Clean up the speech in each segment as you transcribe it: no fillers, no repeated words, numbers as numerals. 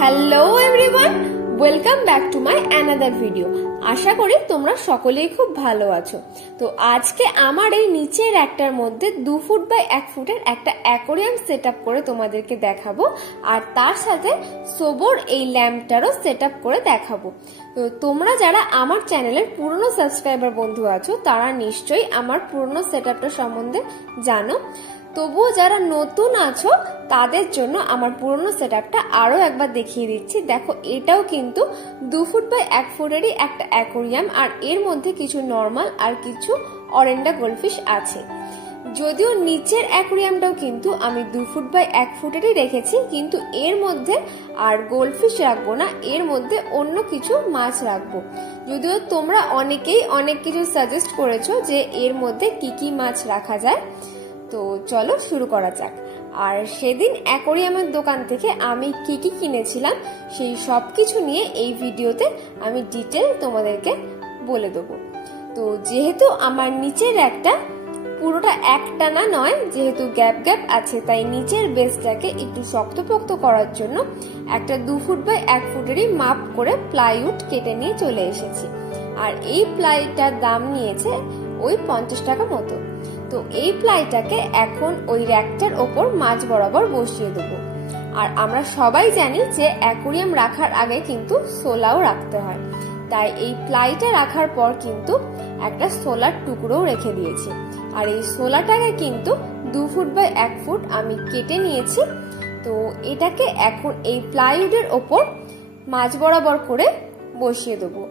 Hello everyone, welcome back to my another video. আশা করি তোমরা সকলেই খুব ভালো আছো। তো আজকে আমার এই নিচের একটার মধ্যে 2 ফুট বাই 1 ফুটের একটা অ্যাকোরিয়াম সেট আপ করে তোমাদেরকে দেখাবো, আর তার সাথে সোবর এই ল্যাম্পটারও সেট আপ করে দেখাবো। তো তোমরা যারা আমার চ্যানেলের পুরনো সাবস্ক্রাইবার বন্ধু আছো তারা নিশ্চয়ই আমার পুরনো সেট আপটা সম্বন্ধে জানো। তবুও যারা নতুন আছো তাদের জন্য আমার পুরনো সেটআপটা আরো একবার দেখিয়ে দিচ্ছি। দেখো, এটাও কিন্তু 2 ফুট বাই 1 ফুটেরই একটা অ্যাকোরিয়াম, আর এর মধ্যে কিছু নর্মাল আর কিছু অরেন্ডা গোল্ডফিশ আছে। যদিও নিচের অ্যাকোরিয়ামটাও কিন্তু আমি 2 ফুট বাই 1 ফুটেরই রেখেছি, কিন্তু এর মধ্যে আর গোল্ডফিশ রাখবো না, এর মধ্যে অন্য কিছু মাছ রাখবো। যদিও তোমরা অনেকেই অনেক কিছু সাজেস্ট করেছো যে এর মধ্যে কি কি মাছ রাখা যায়। তো চলো শুরু করা যাক। আর সেদিন অ্যাকোরিয়ামের দোকান থেকে আমি কি কি কিনেছিলাম সেই সব কিছু নিয়ে এই ভিডিওতে আমি ডিটেল তোমাদেরকে বলে দেবো। তো যেহেতু আমার নিচের একটা পুরোটা একটানা নয়, যেহেতু গ্যাপ গ্যাপ আছে, তাই নিচের বেসটাকে একটু শক্তপোক্ত করার জন্য একটা 2 ফুট বাই 1 ফুটেরই মাপ করে প্লাইউড কেটে নিয়ে চলে এসেছি। আর এই প্লাইটার দাম নিয়েছে ওই 50 টাকা মতো। তো এই প্লাইটাকে এখন ওই র্যাকটার ওপর মাঝ বরাবর বসিয়ে দেবো। আর আমরা সবাই জানি যে অ্যাকোরিয়াম রাখার আগে কিন্তু সোলাও রাখতে হয়, তাই এই প্লাইটা রাখার পর কিন্তু একটা সোলার টুকরোও রেখে দিয়েছি। আর এই সোলাটাকে কিন্তু 2 ফুট বাই 1 ফুট আমি কেটে নিয়েছি। তো এটাকে এখন এই প্লাইউডের ওপর মাঝ বরাবর করে বসিয়ে দেবো,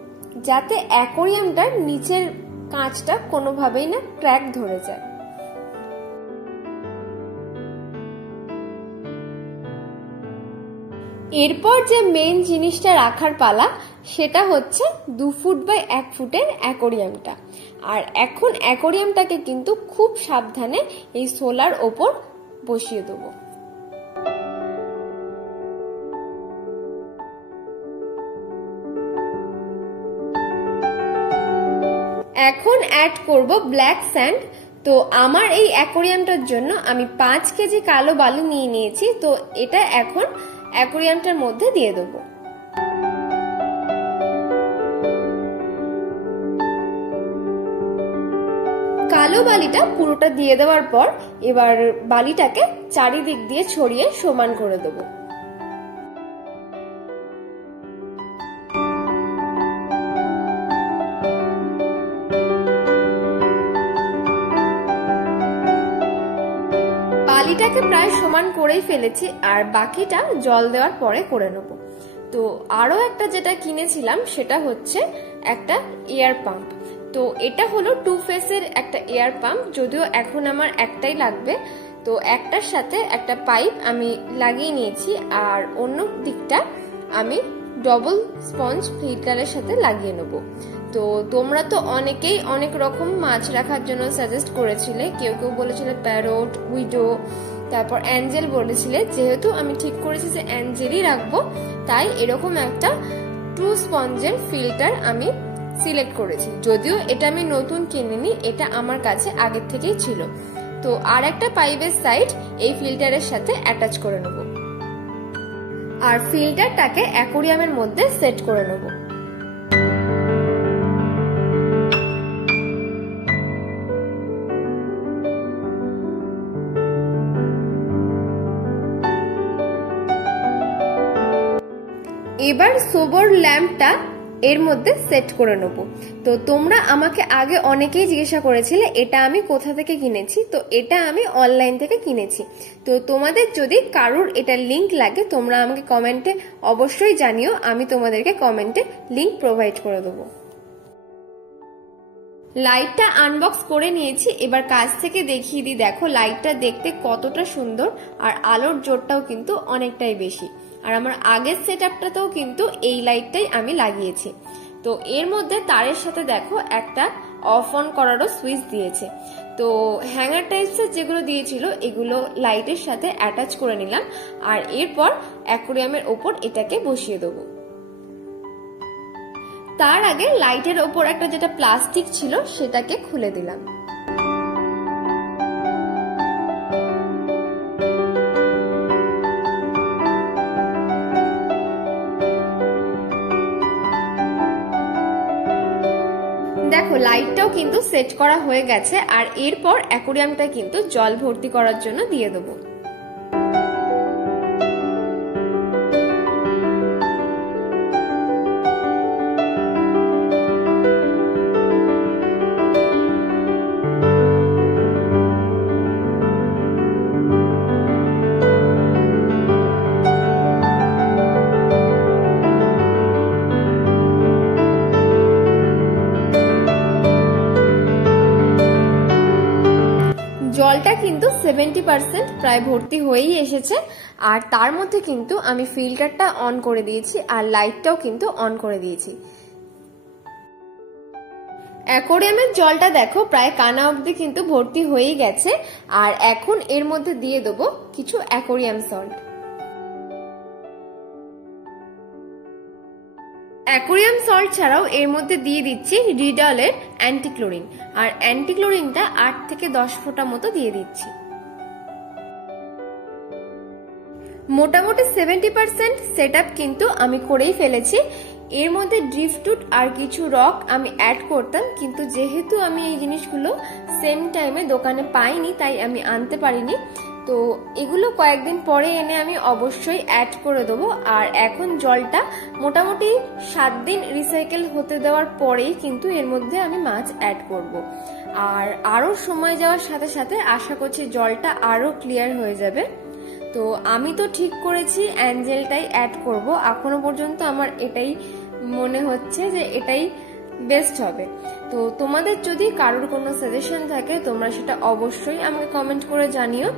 যাতে অ্যাকোরিয়ামটার নিচের কাঁচটা কোনোভাবেই না ক্র্যাক ধরে যায়। এরপর যে মেইন জিনিসটা রাখার পালা সেটা হচ্ছে 2 ফুট বাই 1 ফুটের অ্যাকোরিয়ামটা। আর এখন অ্যাকোরিয়ামটাকে কিন্তু খুব সাবধানে এই সোলার ওপর বসিয়ে দেবো। এখন অ্যাড করব ব্ল্যাক স্যান্ড। তো আমার এই অ্যাকোরিয়ামটার জন্য আমি 5 কেজি কালো বালু নিয়ে নিয়েছি। তো এটা এখন অ্যাকোরিয়ামটার মধ্যে দিয়ে দেবো। কালো বালিটা পুরোটা দিয়ে দেওয়ার পর এবার বালিটাকে চারিদিক দিয়ে ছড়িয়ে সমান করে দেবো। বালিটাকে প্রায় সমান করেই ফেলেছি, আর বাকিটা জল দেওয়ার পরে করে নেব। তো আরো একটা যেটা কিনেছিলাম সেটা হচ্ছে একটা এয়ার পাম্প। তো এটা হলো 2 ফেসের একটা এয়ার পাম্প, যদিও এখন আমার একটাই লাগবে। তো একটার সাথে একটা পাইপ আমি লাগিয়ে নিয়েছি, আর অন্য দিকটা আমি ডবল স্পঞ্জ ফিল্টারের সাথে লাগিয়ে নেব। তো তোমরা তো অনেকেই অনেক রকম মাছ রাখার জন্য সাজেস্ট করেছিলে। কেউ কেউ বলেছিলে প্যারট, উইডো, তারপর অ্যাঞ্জেল বলেছিলে। যেহেতু আমি ঠিক করেছি যে অ্যাঞ্জেলই রাখবো, তাই এরকম একটা 2 স্পঞ্জের ফিল্টার আমি সিলেক্ট করেছি। যদিও এটা আমি নতুন কিনিনি, এটা আমার কাছে আগের থেকেই ছিল। তো আর একটা পাইপের সাইড এই ফিল্টারের সাথে অ্যাটাচ করে নেব, আর ফিল্টারটাকে অ্যাকোরিয়ামের মধ্যে সেট করে নেব। এবার সোবর ল্যাম্পটা এর মধ্যে সেট করে নেব। তো তোমরা আমাকে আগে অনেকেই জিজ্ঞাসা করেছিলে এটা আমি কোথা থেকে কিনেছি। তো এটা আমি অনলাইন থেকে কিনেছি। তো তোমাদের যদি কারোর এটা লিংক লাগে তোমরা আমাকে কমেন্টে অবশ্যই জানিও, আমি তোমাদেরকে কমেন্টে লিংক প্রোভাইড করে দেবো। লাইটটা আনবক্স করে নিয়েছি, এবার কাছ থেকে দেখিয়ে দিই। দেখো লাইটটা দেখতে কতটা সুন্দর, আর আলোর জোরটাও কিন্তু অনেকটাই বেশি। আর আমার আগের সেটআপটাতেও কিন্তু এই লাইটটাই আমি লাগিয়েছি। তো এর মধ্যে তারের সাথে দেখো একটা অফ অন করারও সুইচ দিয়েছে। তো হ্যাঙ্গার টাইপসের যেগুলো দিয়েছিল এগুলো লাইটের সাথে অ্যাটাচ করে নিলাম, আর এরপর অ্যাকোরিয়ামের ওপর এটাকে বসিয়ে দেবো। তার আগে লাইটের ওপর একটা যেটা প্লাস্টিক ছিল সেটাকে খুলে দিলাম। কিন্তু সেট করা হয়ে গেছে, আর এরপর অ্যাকোয়ারিয়ামটা কিন্তু জল ভর্তি করার জন্য দিয়ে দেবো। জলটা কিন্তু 70% প্রায় ভর্তি হয়েই এসেছে, আর তার মধ্যে কিন্তু আমি ফিল্টারটা অন করে দিয়েছি আর লাইটটাও কিন্তু অন করে দিয়েছি। অ্যাকোয়ারিয়ামের জলটা দেখো প্রায় কানা অবধি কিন্তু ভর্তি হয়েই গেছে, আর এখন এর মধ্যে দিয়ে দেবো কিছু অ্যাকোয়ারিয়াম সল্ট। অ্যাকোয়ারিয়াম সল্ট ছাড়াও এর মধ্যে দিয়ে দিচ্ছি রিডলের অ্যান্টিক্লোরিন, আর অ্যান্টিক্লোরিনটা 8 থেকে 10 ফোঁটা মতো দিয়ে দিচ্ছি। মোটামুটি 70% সেটআপ কিন্তু আমি করেই ফেলেছি। এর মধ্যে ড্রিফটুট আর কিছু রক আমি অ্যাড করতাম, কিন্তু যেহেতু আমি এই জিনিসগুলো সেম টাইমে দোকানে পাইনি তাই আমি আনতে পারিনি। তো এগুলো কয়েকদিন পরে এনে আমি অবশ্যই অ্যাড করে দেবো। আর এখন জলটা মোটামুটি 7 দিন রিসাইকেল হতে দেওয়ার পরেই কিন্তু এর মধ্যে আমি মাছ অ্যাড করব। আর আরও সময় যাওয়ার সাথে সাথে আশা করছি জলটা আরও ক্লিয়ার হয়ে যাবে। তো আমি তো ঠিক করেছি অ্যাঞ্জেলটাই অ্যাড করব। এখনো পর্যন্ত আমার এটাই মনে হচ্ছে যে এটাই বেস্ট হবে। তো তোমাদের যদি কারোর কোনো সাজেশন থাকে তোমরা সেটা অবশ্যই আমাকে কমেন্ট করে জানিও।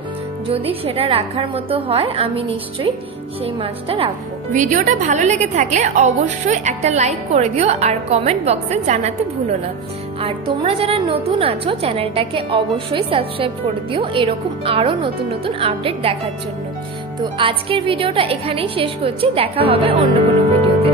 যদি সেটা রাখার মতো হয় আমি নিশ্চয়ই সেই মাছটা রাখবো। ভিডিওটা ভালো লেগে থাকলে অবশ্যই একটা লাইক করে দিও আর কমেন্ট বক্সে জানাতে ভুলো না। আর তোমরা যারা নতুন আছো চ্যানেলটাকে অবশ্যই সাবস্ক্রাইব করে দিও এরকম আরো নতুন নতুন আপডেট দেখার জন্য। তো আজকের ভিডিওটা এখানেই শেষ করছি, দেখা হবে অন্য কোনো ভিডিওতে।